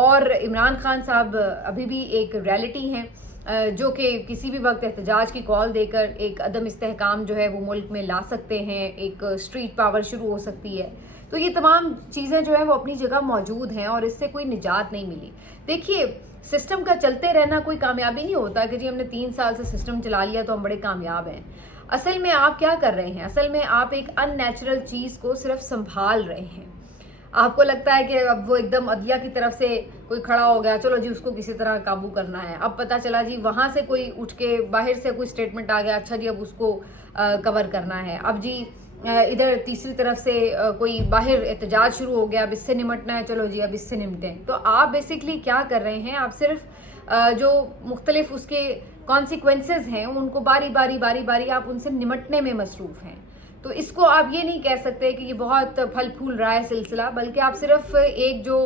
اور عمران خان صاحب ابھی بھی ایک ریالٹی ہیں جو کہ کسی بھی وقت احتجاج کی کال دے کر ایک عدم استحکام جو ہے وہ ملک میں لا سکتے ہیں، ایک اسٹریٹ پاور شروع ہو سکتی ہے. تو یہ تمام چیزیں جو ہیں وہ اپنی جگہ موجود ہیں اور اس سے کوئی نجات نہیں ملی. دیکھیے سسٹم کا چلتے رہنا کوئی کامیابی نہیں ہوتا کہ جی ہم نے 3 سال سے سسٹم چلا لیا تو ہم بڑے کامیاب ہیں. اصل میں آپ کیا کر رہے ہیں؟ اصل میں آپ ایک ان نیچرل چیز کو صرف سنبھال رہے ہیں. آپ کو لگتا ہے کہ اب وہ ایک دم عدلیہ کی طرف سے کوئی کھڑا ہو گیا، چلو جی اس کو کسی طرح قابو کرنا ہے. اب پتہ چلا جی وہاں سے کوئی اٹھ کے باہر سے کوئی سٹیٹمنٹ آ گیا، اچھا جی اب اس کو کور کرنا ہے. اب جی ادھر تیسری طرف سے کوئی باہر احتجاج شروع ہو گیا، اب اس سے نمٹنا ہے، چلو جی اب اس سے نمٹیں. تو آپ بیسکلی کیا کر رہے ہیں؟ آپ صرف جو مختلف اس کے کانسیکوینسز ہیں ان کو باری باری آپ ان سے نمٹنے میں مصروف ہیں. تو اس کو آپ یہ نہیں کہہ سکتے کہ یہ بہت پھل پھول رہا ہے سلسلہ، بلکہ آپ صرف ایک جو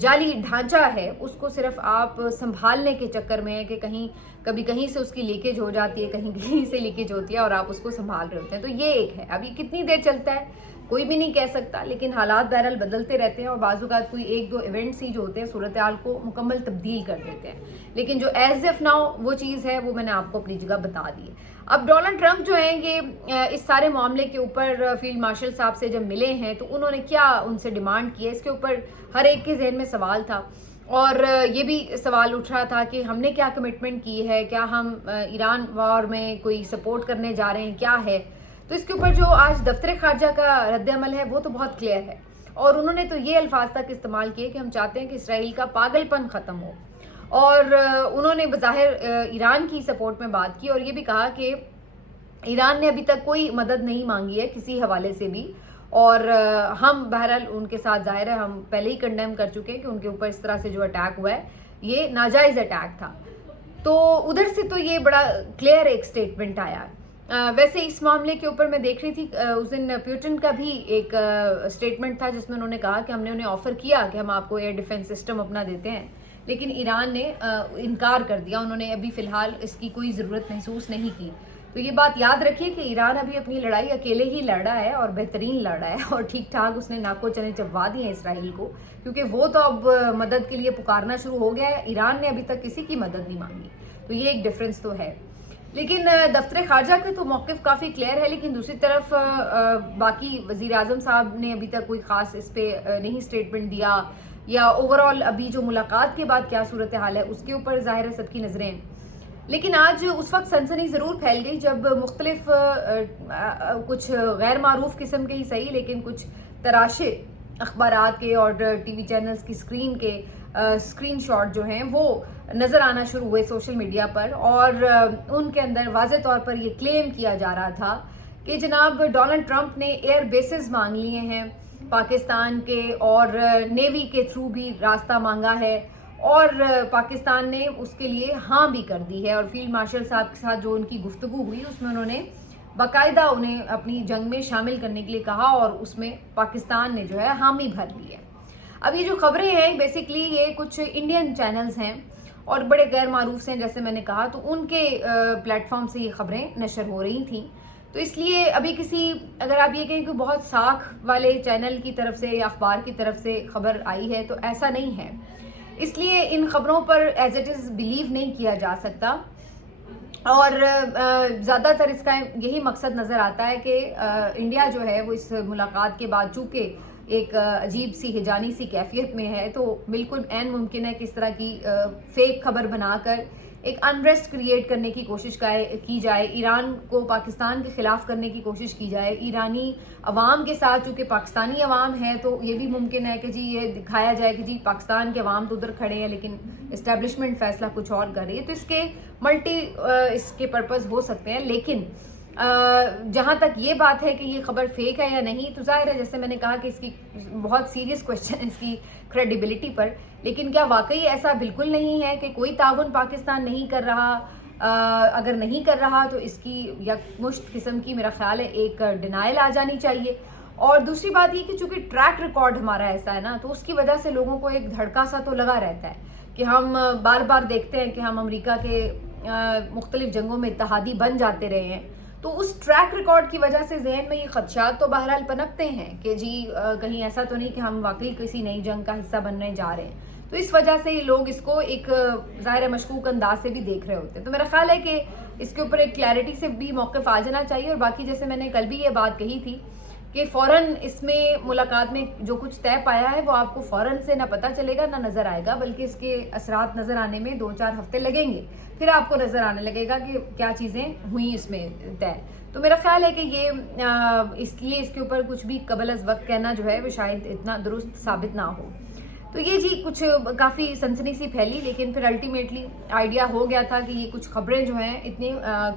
جعلی ڈھانچہ ہے اس کو صرف آپ سنبھالنے کے چکر میں ہے کہ کہیں سے اس کی لیکیج ہو جاتی ہے، کہیں سے لیکیج ہوتی ہے اور آپ اس کو سنبھال رہے ہوتے ہیں. تو یہ ایک ہے. اب یہ کتنی دیر چلتا ہے کوئی بھی نہیں کہہ سکتا، لیکن حالات بہرحال بدلتے رہتے ہیں اور بعض اوقات کوئی 1-2 ایونٹس ہی جو ہوتے ہیں صورتحال کو مکمل تبدیل کر دیتے ہیں. لیکن جو ایز اف ناؤ وہ چیز ہے وہ میں نے آپ کو اپنی جگہ بتا دی ہے. اب ڈونلڈ ٹرمپ جو ہیں یہ اس سارے معاملے کے اوپر فیلڈ مارشل صاحب سے جب ملے ہیں تو انہوں نے کیا ان سے ڈیمانڈ کی ہے، اس کے اوپر ہر ایک کے ذہن میں سوال تھا. اور یہ بھی سوال اٹھ رہا تھا کہ ہم نے کیا کمٹمنٹ کی ہے، کیا ہم ایران وار میں کوئی سپورٹ کرنے جا رہے ہیں، کیا ہے. تو اس کے اوپر جو آج دفتر خارجہ کا رد عمل ہے وہ تو بہت کلیئر ہے، اور انہوں نے تو یہ الفاظ تک استعمال کیے کہ ہم چاہتے ہیں کہ اسرائیل کا پاگل پن ختم ہو. اور انہوں نے بظاہر ایران کی سپورٹ میں بات کی اور یہ بھی کہا کہ ایران نے ابھی تک کوئی مدد نہیں مانگی ہے کسی حوالے سے بھی، اور ہم بہرحال ان کے ساتھ ظاہر ہے ہم پہلے ہی کنڈیم کر چکے ہیں کہ ان کے اوپر اس طرح سے جو اٹیک ہوا ہے یہ ناجائز اٹیک تھا. تو ادھر سے تو یہ بڑا کلیئر ایک سٹیٹمنٹ آیا. ویسے اس معاملے کے اوپر میں دیکھ رہی تھی اس دن پیوٹن کا بھی ایک سٹیٹمنٹ تھا جس میں انہوں نے کہا کہ ہم نے انہیں آفر کیا کہ ہم آپ کو ایئر ڈیفنس سسٹم اپنا دیتے ہیں، لیکن ایران نے انکار کر دیا. انہوں نے ابھی فی الحال اس کی کوئی ضرورت محسوس نہیں کی. تو یہ بات یاد رکھیے کہ ایران ابھی اپنی لڑائی اکیلے ہی لڑ رہا ہے اور بہترین لڑ رہا ہے، اور ٹھیک ٹھاک اس نے ناکو چنے چبوا دیے ہیں اسرائیل کو، کیونکہ وہ تو اب مدد کے لیے پکارنا شروع ہو گیا ہے. ایران نے ابھی تک کسی کی مدد نہیں مانگی. تو یہ ایک ڈفرینس تو ہے. لیکن دفتر خارجہ کا تو موقف کافی کلیئر ہے، لیکن دوسری طرف باقی وزیر اعظم صاحب نے ابھی تک کوئی خاص اس پہ نہیں سٹیٹمنٹ دیا، یا اوور آل ابھی جو ملاقات کے بعد کیا صورتحال ہے اس کے اوپر ظاہر ہے سب کی نظریں. لیکن آج اس وقت سنسنی ضرور پھیل گئی جب مختلف کچھ غیر معروف قسم کے ہی صحیح لیکن کچھ تراشے اخبارات کے اور ٹی وی چینلز کی اسکرین شاٹ جو ہیں وہ نظر آنا شروع ہوئے سوشل میڈیا پر، اور ان کے اندر واضح طور پر یہ کلیم کیا جا رہا تھا کہ جناب ڈونلڈ ٹرمپ نے ایئر بیسز مانگ لیے ہیں پاکستان کے، اور نیوی کے تھرو بھی راستہ مانگا ہے، اور پاکستان نے اس کے لیے ہاں بھی کر دی ہے. اور فیلڈ مارشل صاحب کے ساتھ جو ان کی گفتگو ہوئی اس میں انہوں نے باقاعدہ انہیں اپنی جنگ میں شامل کرنے کے لیے کہا، اور اس میں پاکستان نے جو ہے حامی بھر لی ہے. اب یہ جو خبریں ہیں بیسکلی یہ کچھ انڈین چینلز ہیں اور بڑے غیر معروف ہیں جیسے میں نے کہا، تو ان کے پلیٹ فارم سے یہ خبریں نشر ہو رہی تھیں. تو اس لیے ابھی اگر آپ یہ کہیں کہ بہت ساکھ والے چینل کی طرف سے یا اخبار کی طرف سے خبر آئی ہے تو ایسا نہیں ہے. اس لیے ان خبروں پر ایز اٹ از بلیو نہیں کیا جا سکتا، اور زیادہ تر اس کا یہی مقصد نظر آتا ہے کہ انڈیا جو ہے وہ اس ملاقات کے بعد چونکہ ایک عجیب سی ہجانی سی کیفیت میں ہے، تو بالکل عین ممکن ہے کہ اس طرح کی فیک خبر بنا کر ایک انریسٹ کریٹ کرنے کی کوشش کی جائے، ایران کو پاکستان کے خلاف کرنے کی کوشش کی جائے. ایرانی عوام کے ساتھ چونکہ پاکستانی عوام ہے تو یہ بھی ممکن ہے کہ جی یہ دکھایا جائے کہ جی پاکستان کے عوام تو ادھر کھڑے ہیں لیکن اسٹیبلشمنٹ فیصلہ کچھ اور کر رہی ہے. تو اس کے اس کے پرپز ہو سکتے ہیں. لیکن جہاں تک یہ بات ہے کہ یہ خبر فیک ہے یا نہیں، تو ظاہر ہے جیسے میں نے کہا کہ اس کی بہت سیریس کوشچن ہے اس کی کریڈیبلٹی پر. لیکن کیا واقعی ایسا بالکل نہیں ہے کہ کوئی تعاون پاکستان نہیں کر رہا؟ اگر نہیں کر رہا تو اس کی یکمشت قسم کی میرا خیال ہے ایک ڈینائل آ جانی چاہیے. اور دوسری بات یہ کہ چونکہ ٹریک ریکارڈ ہمارا ایسا ہے نا، تو اس کی وجہ سے لوگوں کو ایک دھڑکا سا تو لگا رہتا ہے کہ ہم بار بار دیکھتے ہیں کہ ہم امریکہ کے مختلف جنگوں میں اتحادی بن جاتے رہے ہیں. تو اس ٹریک ریکارڈ کی وجہ سے ذہن میں یہ خدشات تو بہرحال پنپتے ہیں کہ جی کہیں ایسا تو نہیں کہ ہم واقعی کسی نئی جنگ کا حصہ بننے جا رہے ہیں. تو اس وجہ سے لوگ اس کو ایک ظاہر مشکوک انداز سے بھی دیکھ رہے ہوتے ہیں. تو میرا خیال ہے کہ اس کے اوپر ایک کلیئرٹی سے بھی موقف آ جانا چاہیے. اور باقی جیسے میں نے کل بھی یہ بات کہی تھی کہ فوراً اس میں ملاقات میں جو کچھ طے پایا ہے وہ آپ کو فوراً سے نہ پتہ چلے گا نہ نظر آئے گا, بلکہ اس کے اثرات نظر آنے میں 2-4 ہفتے لگیں گے. پھر آپ کو نظر آنے لگے گا کہ کیا چیزیں ہوئیں اس میں طے. تو میرا خیال ہے کہ یہ اس لیے اس کے اوپر کچھ بھی قبل از وقت کہنا جو ہے وہ شاید اتنا درست ثابت نہ ہو. تو یہ جی کچھ کافی سنسنی سی پھیلی, لیکن پھر الٹیمیٹلی آئیڈیا ہو گیا تھا کہ یہ کچھ خبریں جو ہیں اتنی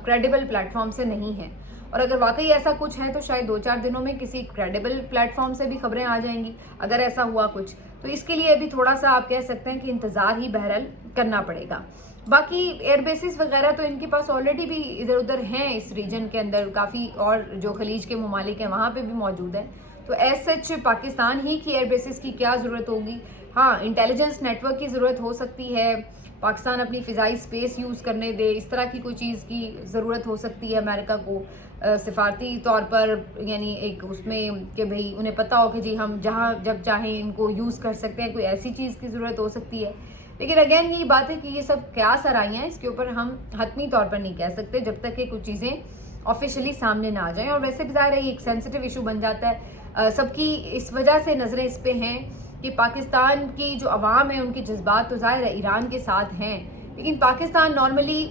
کریڈیبل پلیٹ فارم سے نہیں ہیں, اور اگر واقعی ایسا کچھ ہے تو شاید 2-4 دنوں میں کسی کریڈیبل پلیٹ فارم سے بھی خبریں آ جائیں گی اگر ایسا ہوا کچھ. تو اس کے لیے ابھی تھوڑا سا آپ کہہ سکتے ہیں کہ انتظار ہی بہرحال کرنا پڑے گا. باقی ایئر بیسز وغیرہ تو ان کے پاس آلریڈی بھی ادھر ادھر ہیں اس ریجن کے اندر, کافی اور جو خلیج کے ممالک ہیں وہاں پہ بھی موجود ہیں. تو ایز سچ پاکستان ہی کی ایئر بیسز کی کیا ضرورت ہوگی؟ ہاں, انٹیلیجنس نیٹ ورک کی ضرورت ہو سکتی ہے, پاکستان اپنی فضائی اسپیس یوز کرنے دے, اس طرح کی کوئی چیز کی ضرورت ہو سکتی ہے امریکہ کو سفارتی طور پر, یعنی ایک اس میں کہ بھئی انہیں پتہ ہو کہ جی ہم جہاں جب چاہیں ان کو یوز کر سکتے ہیں, کوئی ایسی چیز کی ضرورت ہو سکتی ہے. لیکن اگین یہ بات ہے کہ یہ سب قیاس آرائیاں ہیں, اس کے اوپر ہم حتمی طور پر نہیں کہہ سکتے جب تک کہ کچھ چیزیں آفیشلی سامنے نہ آ جائیں. اور ویسے بھی ظاہر ہے یہ ایک سینسٹیو ایشو بن جاتا ہے, سب کی اس وجہ سے نظریں اس پہ ہیں کہ پاکستان کی جو عوام ہے ان کے جذبات تو ظاہر ہے ایران کے ساتھ ہیں, لیکن پاکستان نارملی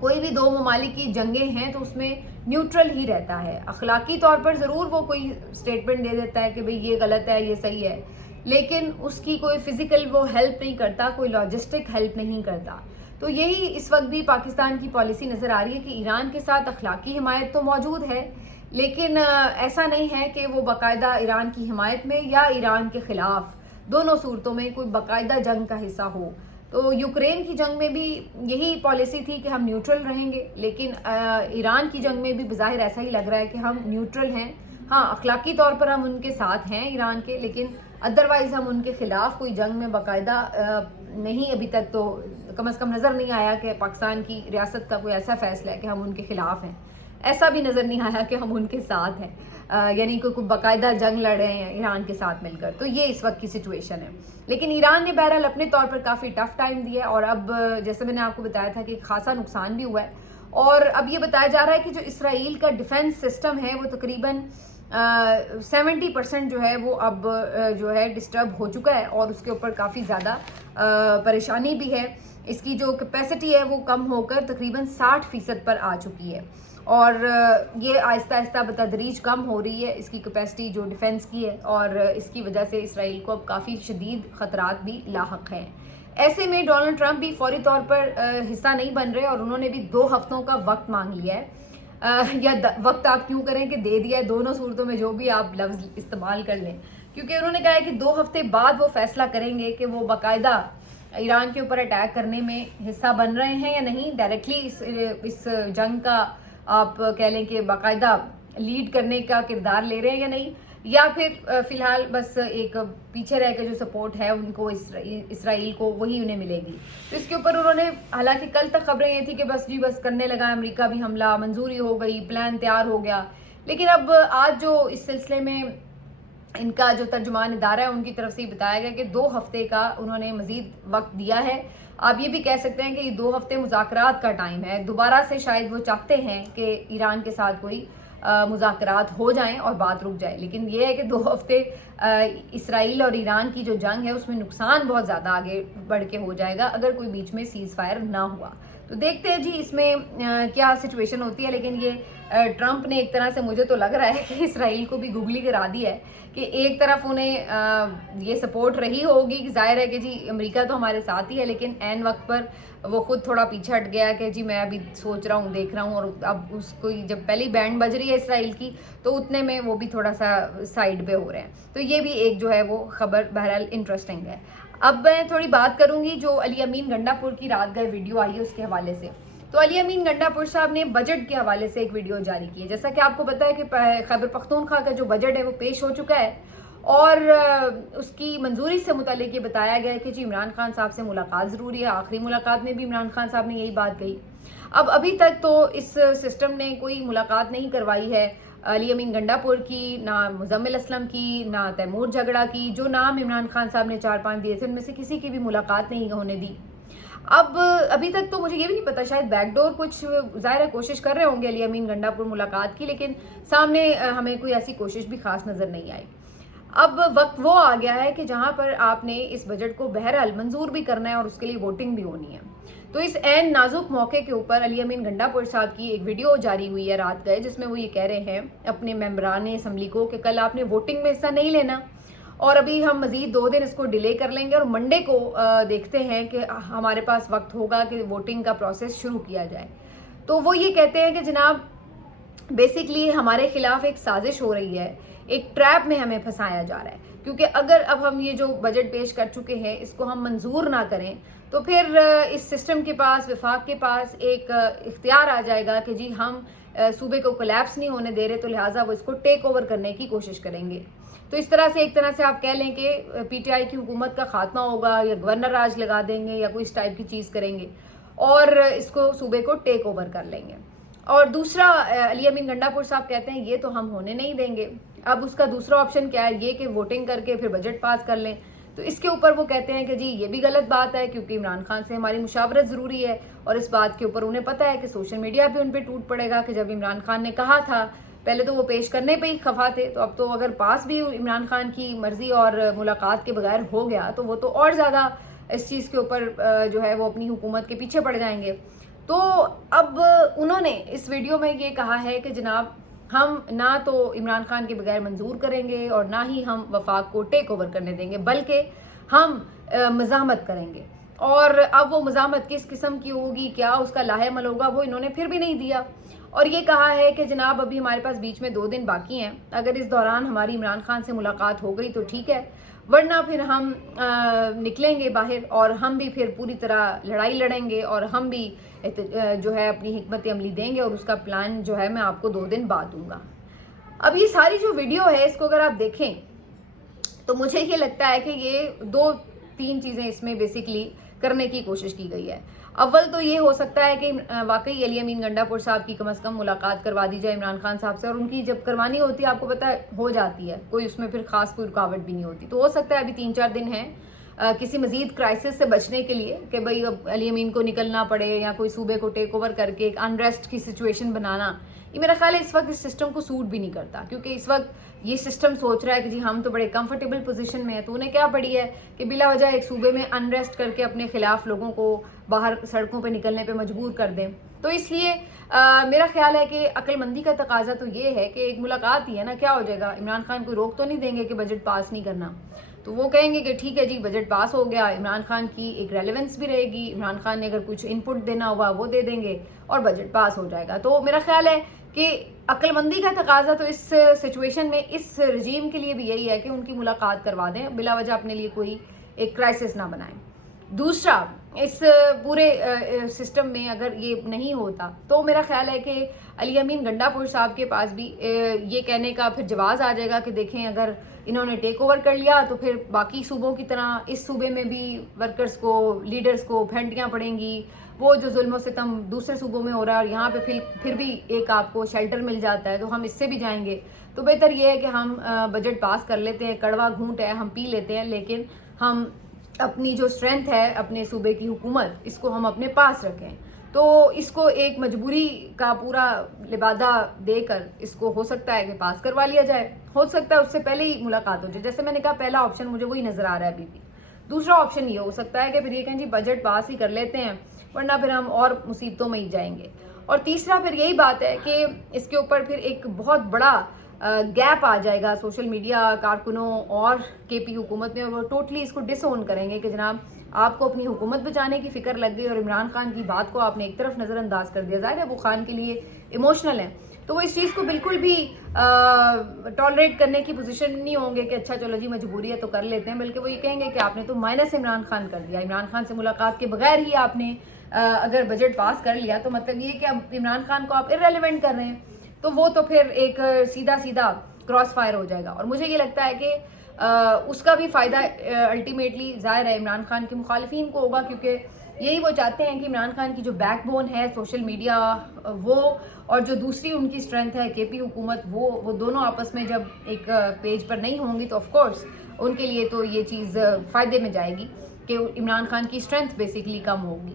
کوئی بھی 2 ممالک کی جنگیں ہیں تو اس میں نیوٹرل ہی رہتا ہے. اخلاقی طور پر ضرور وہ کوئی اسٹیٹمنٹ دے دیتا ہے کہ بھئی یہ غلط ہے یہ صحیح ہے, لیکن اس کی کوئی فزیکل وہ ہیلپ نہیں کرتا, کوئی لاجسٹک ہیلپ نہیں کرتا. تو یہی اس وقت بھی پاکستان کی پالیسی نظر آ رہی ہے کہ ایران کے ساتھ اخلاقی حمایت تو موجود ہے, لیکن ایسا نہیں ہے کہ وہ باقاعدہ ایران کی حمایت میں یا ایران کے خلاف, دونوں صورتوں میں کوئی باقاعدہ جنگ کا حصہ ہو. تو یوکرین کی جنگ میں بھی یہی پالیسی تھی کہ ہم نیوٹرل رہیں گے, لیکن ایران کی جنگ میں بھی بظاہر ایسا ہی لگ رہا ہے کہ ہم نیوٹرل ہیں. ہاں, اخلاقی طور پر ہم ان کے ساتھ ہیں ایران کے, لیکن ادروائز ہم ان کے خلاف کوئی جنگ میں باقاعدہ نہیں, ابھی تک تو کم از کم نظر نہیں آیا کہ پاکستان کی ریاست کا کوئی ایسا فیصلہ ہے کہ ہم ان کے خلاف ہیں. ایسا بھی نظر نہیں آیا کہ ہم ان کے ساتھ ہیں, یعنی کوئی باقاعدہ جنگ لڑ رہے ہیں ایران کے ساتھ مل کر. تو یہ اس وقت کی سچویشن ہے. لیکن ایران نے بہرحال اپنے طور پر کافی ٹف ٹائم دیا ہے, اور اب جیسے میں نے آپ کو بتایا تھا کہ خاصا نقصان بھی ہوا ہے, اور اب یہ بتایا جا رہا ہے کہ جو اسرائیل کا ڈیفنس سسٹم ہے وہ تقریباً 70% جو ہے وہ اب جو ہے ڈسٹرب ہو چکا ہے, اور اس کے اوپر کافی زیادہ پریشانی بھی ہے. اس کی جو کیپیسٹی ہے وہ کم ہو کر تقریباً 60% پر آ چکی ہے, اور یہ آہستہ آہستہ بتدریج کم ہو رہی ہے اس کی کیپیسٹی جو ڈیفنس کی ہے, اور اس کی وجہ سے اسرائیل کو اب کافی شدید خطرات بھی لاحق ہیں. ایسے میں ڈونلڈ ٹرمپ بھی فوری طور پر حصہ نہیں بن رہے, اور انہوں نے بھی 2 ہفتوں کا وقت مانگ لیا ہے, یا وقت آپ کیوں کریں کہ دے دیا ہے, دونوں صورتوں میں جو بھی آپ لفظ استعمال کر لیں, کیونکہ انہوں نے کہا ہے کہ 2 ہفتے بعد وہ فیصلہ کریں گے کہ وہ باقاعدہ ایران کے اوپر اٹیک کرنے میں حصہ بن رہے ہیں یا نہیں, ڈائریکٹلی اس جنگ کا آپ کہہ لیں کہ باقاعدہ لیڈ کرنے کا کردار لے رہے ہیں یا نہیں, یا پھر فی الحال بس ایک پیچھے رہ کے جو سپورٹ ہے ان کو اسرائیل کو وہی انہیں ملے گی. تو اس کے اوپر انہوں نے, حالانکہ کل تک خبریں یہ تھی کہ بس کرنے لگا امریکہ بھی حملہ, منظوری ہو گئی, پلان تیار ہو گیا, لیکن اب آج جو اس سلسلے میں ان کا جو ترجمان ادارہ ہے ان کی طرف سے یہ بتایا گیا کہ 2 ہفتے کا انہوں نے مزید وقت دیا ہے. آپ یہ بھی کہہ سکتے ہیں کہ یہ 2 ہفتے مذاکرات کا ٹائم ہے, دوبارہ سے شاید وہ چاہتے ہیں کہ ایران کے ساتھ کوئی مذاکرات ہو جائیں اور بات رک جائے, لیکن یہ ہے کہ 2 ہفتے اسرائیل اور ایران کی جو جنگ ہے اس میں نقصان بہت زیادہ آگے بڑھ کے ہو جائے گا اگر کوئی بیچ میں سیز فائر نہ ہوا. تو دیکھتے ہیں جی اس میں کیا سچویشن ہوتی ہے, لیکن یہ ٹرمپ نے ایک طرح سے مجھے تو لگ رہا ہے کہ اسرائیل کو بھی گوگلی کرا دیا ہے کہ ایک طرف انہیں یہ سپورٹ رہی ہوگی کہ ظاہر ہے کہ جی امریکہ تو ہمارے ساتھ ہی ہے, لیکن عین وقت پر وہ خود تھوڑا پیچھے ہٹ گیا کہ جی میں ابھی سوچ رہا ہوں, دیکھ رہا ہوں, اور اب اس کو جب پہلی بینڈ بج رہی ہے اسرائیل کی تو اتنے میں وہ بھی تھوڑا سا سائڈ پہ ہو رہے ہیں. تو یہ بھی ایک جو ہے وہ خبر بہرحال انٹرسٹنگ ہے. اب میں تھوڑی بات کروں گی جو علی امین گنڈا پور کی رات گئے ویڈیو آئی ہے اس کے حوالے سے. تو علی امین گنڈا پور صاحب نے بجٹ کے حوالے سے ایک ویڈیو جاری کی ہے. جیسا کہ آپ کو پتہ ہے کہ خیبر پختونخوا کا جو بجٹ ہے وہ پیش ہو چکا ہے, اور اس کی منظوری سے متعلق یہ بتایا گیا ہے کہ جی عمران خان صاحب سے ملاقات ضروری ہے. آخری ملاقات میں بھی عمران خان صاحب نے یہی بات کہی. اب ابھی تک تو اس سسٹم نے کوئی ملاقات نہیں کروائی ہے علی امین گنڈاپور کی، نہ مزمل اسلم کی، نہ تیمور جھگڑا کی. جو نام عمران خان صاحب نے 4-5 دیے تھے ان میں سے کسی کی بھی ملاقات نہیں ہونے دی. ابھی تک تو مجھے یہ بھی نہیں پتا، شاید بیک ڈور کچھ ظاہر ہے کوشش کر رہے ہوں گے علی امین گنڈاپور ملاقات کی، لیکن سامنے ہمیں کوئی ایسی کوشش بھی خاص نظر نہیں آئی. اب وقت وہ آ گیا ہے کہ جہاں پر آپ نے اس بجٹ کو بہرحال منظور بھی کرنا ہے اور اس کے لیے ووٹنگ بھی ہونی ہے. تو اس عین نازک موقع کے اوپر علی امین گنڈاپور صاحب کی ایک ویڈیو جاری ہوئی ہے رات گئے، جس میں وہ یہ کہہ رہے ہیں اپنے ممبران اسمبلی کو کہ کل آپ نے ووٹنگ میں حصہ نہیں لینا، اور ابھی ہم مزید 2 دن اس کو ڈیلے کر لیں گے اور منڈے کو دیکھتے ہیں کہ ہمارے پاس وقت ہوگا کہ ووٹنگ کا پروسیس شروع کیا جائے. تو وہ یہ کہتے ہیں کہ جناب بیسکلی ہمارے خلاف ایک سازش ہو رہی ہے، ایک ٹریپ میں ہمیں پھنسایا جا رہا ہے، کیونکہ اگر اب ہم یہ جو بجٹ پیش کر چکے ہیں اس کو ہم منظور نہ کریں تو پھر اس سسٹم کے پاس، وفاق کے پاس ایک اختیار آ جائے گا کہ جی ہم صوبے کو کولیپس نہیں ہونے دے رہے، تو لہٰذا وہ اس کو ٹیک اوور کرنے کی کوشش کریں گے. تو اس طرح سے ایک طرح سے آپ کہہ لیں کہ پی ٹی آئی کی حکومت کا خاتمہ ہوگا، یا گورنر راج لگا دیں گے یا کوئی اس ٹائپ کی چیز کریں گے اور اس کو صوبے کو ٹیک اوور کر لیں گے. اور دوسرا علی امین گنڈاپور صاحب کہتے ہیں یہ تو ہم ہونے نہیں دیں گے. اب اس کا دوسرا آپشن کیا ہے؟ یہ کہ ووٹنگ کر کے پھر بجٹ پاس کر لیں. تو اس کے اوپر وہ کہتے ہیں کہ جی یہ بھی غلط بات ہے، کیونکہ عمران خان سے ہماری مشاورت ضروری ہے، اور اس بات کے اوپر انہیں پتہ ہے کہ سوشل میڈیا پہ ان پہ ٹوٹ پڑے گا کہ جب عمران خان نے کہا تھا، پہلے تو وہ پیش کرنے پہ ہی خفا تھے، تو اب تو اگر پاس بھی عمران خان کی مرضی اور ملاقات کے بغیر ہو گیا تو وہ تو اور زیادہ اس چیز کے اوپر جو ہے وہ اپنی حکومت کے پیچھے پڑ جائیں گے. تو اب انہوں نے اس ویڈیو میں یہ کہا ہے کہ جناب ہم نہ تو عمران خان کے بغیر منظور کریں گے اور نہ ہی ہم وفاق کو ٹیک اوور کرنے دیں گے، بلکہ ہم مزاحمت کریں گے. اور اب وہ مزاحمت کس قسم کی ہوگی، کیا اس کا لاہے عمل ہوگا، وہ انہوں نے پھر بھی نہیں دیا. اور یہ کہا ہے کہ جناب ابھی ہمارے پاس بیچ میں 2 دن باقی ہیں، اگر اس دوران ہماری عمران خان سے ملاقات ہو گئی تو ٹھیک ہے، ورنہ پھر ہم نکلیں گے باہر اور ہم بھی پھر پوری طرح لڑائی لڑیں گے اور ہم بھی جو ہے اپنی حکمت عملی دیں گے، اور اس کا پلان جو ہے میں آپ کو 2 دن بعد دوں گا. اب یہ ساری جو ویڈیو ہے اس کو اگر آپ دیکھیں تو مجھے یہ لگتا ہے کہ یہ 2-3 چیزیں اس میں بیسکلی کرنے کی کوشش کی گئی ہے. اول تو یہ ہو سکتا ہے کہ واقعی علی امین گنڈاپور صاحب کی کم از کم ملاقات کروا دی جائے عمران خان صاحب سے، اور ان کی جب کروانی ہوتی ہے آپ کو پتہ ہے ہو جاتی ہے، کوئی اس میں پھر خاص کوئی رکاوٹ بھی نہیں ہوتی. تو ہو سکتا ہے ابھی 3-4 دن ہیں کسی مزید کرائسس سے بچنے کے لیے کہ بھئی اب علی امین کو نکلنا پڑے یا کوئی صوبے کو ٹیک اوور کر کے ایک انریسٹ کی سچویشن بنانا. یہ میرا خیال ہے اس وقت اس سسٹم کو سوٹ بھی نہیں کرتا، کیونکہ اس وقت یہ سسٹم سوچ رہا ہے کہ جی ہم تو بڑے کمفرٹیبل پوزیشن میں ہیں، تو انہیں کیا پڑی ہے کہ بلا وجہ ایک صوبے میں انریسٹ کر کے اپنے خلاف لوگوں کو باہر سڑکوں پہ نکلنے پہ مجبور کر دیں. تو اس لیے میرا خیال ہے کہ عقل مندی کا تقاضا تو یہ ہے کہ ایک ملاقات ہی ہے نا، کیا ہو جائے گا، عمران خان کو روک تو نہیں دیں گے کہ بجٹ پاس نہیں کرنا. تو وہ کہیں گے کہ ٹھیک ہے جی بجٹ پاس ہو گیا، عمران خان کی ایک ریلیونس بھی رہے گی، عمران خان نے اگر کچھ ان پٹ دینا ہوا وہ دے دیں گے اور بجٹ پاس ہو جائے گا. تو میرا خیال ہے کہ عقل مندی کا تقاضا تو اس سچویشن میں اس رجیم کے لیے بھی یہی ہے کہ ان کی ملاقات کروا دیں، بلا وجہ اپنے لیے کوئی ایک کرائسس نہ بنائیں. دوسرا، اس پورے سسٹم میں اگر یہ نہیں ہوتا تو میرا خیال ہے کہ علی امین گنڈاپور صاحب کے پاس بھی یہ کہنے کا پھر جواز آ جائے گا کہ دیکھیں اگر انہوں نے ٹیک اوور کر لیا تو پھر باقی صوبوں کی طرح اس صوبے میں بھی ورکرز کو، لیڈرز کو پھینٹیاں پڑیں گی. وہ جو ظلم و ستم دوسرے صوبوں میں ہو رہا ہے اور یہاں پہ پھر بھی ایک آپ کو شیلٹر مل جاتا ہے تو ہم اس سے بھی جائیں گے. تو بہتر یہ ہے کہ ہم بجٹ پاس کر لیتے ہیں، کڑوا گھونٹ ہے ہم پی لیتے ہیں، لیکن ہم اپنی جو اسٹرینتھ ہے اپنے صوبے کی حکومت اس کو ہم اپنے پاس رکھیں. تو اس کو ایک مجبوری کا پورا لبادہ دے کر اس کو ہو سکتا ہے کہ پاس کروا لیا جائے، ہو سکتا ہے اس سے پہلے ہی ملاقات ہو جائے. جیسے میں نے کہا پہلا آپشن مجھے وہی نظر آ رہا ہے ابھی بھی. دوسرا آپشن یہ ہو سکتا ہے کہ پھر یہ کہیں جی بجٹ پاس ہی کر لیتے ہیں ورنہ پھر ہم اور مصیبتوں میں ہی جائیں گے. اور تیسرا پھر یہی بات ہے کہ اس کے اوپر پھر ایک بہت بڑا گیپ آ جائے گا سوشل میڈیا کارکنوں اور کے پی حکومت میں، اور وہ ٹوٹلی اس کو ڈس اون کریں گے کہ جناب آپ کو اپنی حکومت بچانے کی فکر لگ گئی اور عمران خان کی بات کو آپ نے ایک طرف نظر انداز کر دیا. ظاہر ہے وہ خان کے لیے ایموشنل ہیں تو وہ اس چیز کو بالکل بھی ٹالریٹ کرنے کی پوزیشن نہیں ہوں گے کہ اچھا چلو جی مجبوری ہے تو کر لیتے ہیں، بلکہ وہ یہ کہیں گے کہ آپ نے تو مائنس عمران خان کر دیا. عمران خان سے ملاقات کے بغیر ہی آپ نے اگر بجٹ پاس کر لیا تو مطلب یہ کہ اب عمران خان کو آپ ارریلیونٹ کر رہے ہیں. تو وہ تو پھر ایک سیدھا کراس فائر ہو جائے گا. اور مجھے یہ لگتا ہے کہ اس کا بھی فائدہ الٹیمیٹلی ظاہر ہے عمران خان کے مخالفین کو ہوگا، کیونکہ یہی وہ چاہتے ہیں کہ عمران خان کی جو بیک بون ہے سوشل میڈیا وہ، اور جو دوسری ان کی اسٹرینتھ ہے کے پی حکومت، وہ دونوں آپس میں جب ایک پیج پر نہیں ہوں گی تو آف کورس ان کے لیے تو یہ چیز فائدے میں جائے گی کہ عمران خان کی اسٹرینتھ بیسیکلی کم ہوگی.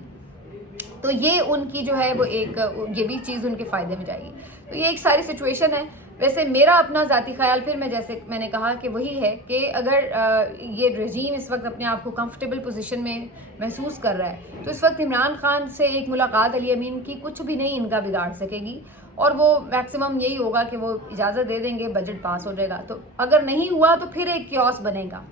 تو یہ ان کی جو ہے وہ ایک یہ بھی چیز ان کے فائدے میں جائے گی. تو یہ ایک ساری سچویشن ہے. ویسے میرا اپنا ذاتی خیال پھر میں نے کہا کہ وہی ہے کہ اگر یہ رژیم اس وقت اپنے آپ کو کمفرٹیبل پوزیشن میں محسوس کر رہا ہے تو اس وقت عمران خان سے ایک ملاقات علی امین کی کچھ بھی نہیں ان کا بگاڑ سکے گی، اور وہ میکسیمم یہی ہوگا کہ وہ اجازت دے دیں گے، بجٹ پاس ہو جائے گا. تو اگر نہیں ہوا تو پھر ایک کیوس بنے گا،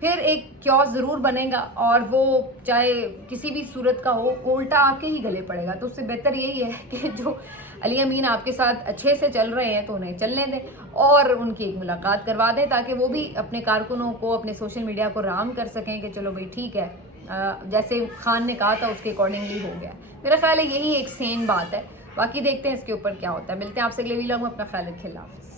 پھر ایک کیوس ضرور بنے گا، اور وہ چاہے کسی بھی صورت کا ہو الٹا آپ کے ہی گلے پڑے گا. تو اس سے بہتر یہی ہے کہ جو علی امین آپ کے ساتھ اچھے سے چل رہے ہیں تو انہیں چلنے دیں اور ان کی ایک ملاقات کروا دیں، تاکہ وہ بھی اپنے کارکنوں کو، اپنے سوشل میڈیا کو رام کر سکیں کہ چلو بھائی ٹھیک ہے، جیسے خان نے کہا تھا اس کے اکارڈنگلی ہو گیا. میرا خیال ہے یہی ایک سین بات ہے. باقی دیکھتے ہیں اس کے اوپر کیا ہوتا ہے. ملتے ہیں آپ سے اگلے ویلاگ میں. اپنا خیال رکھیں. اللہ حافظ.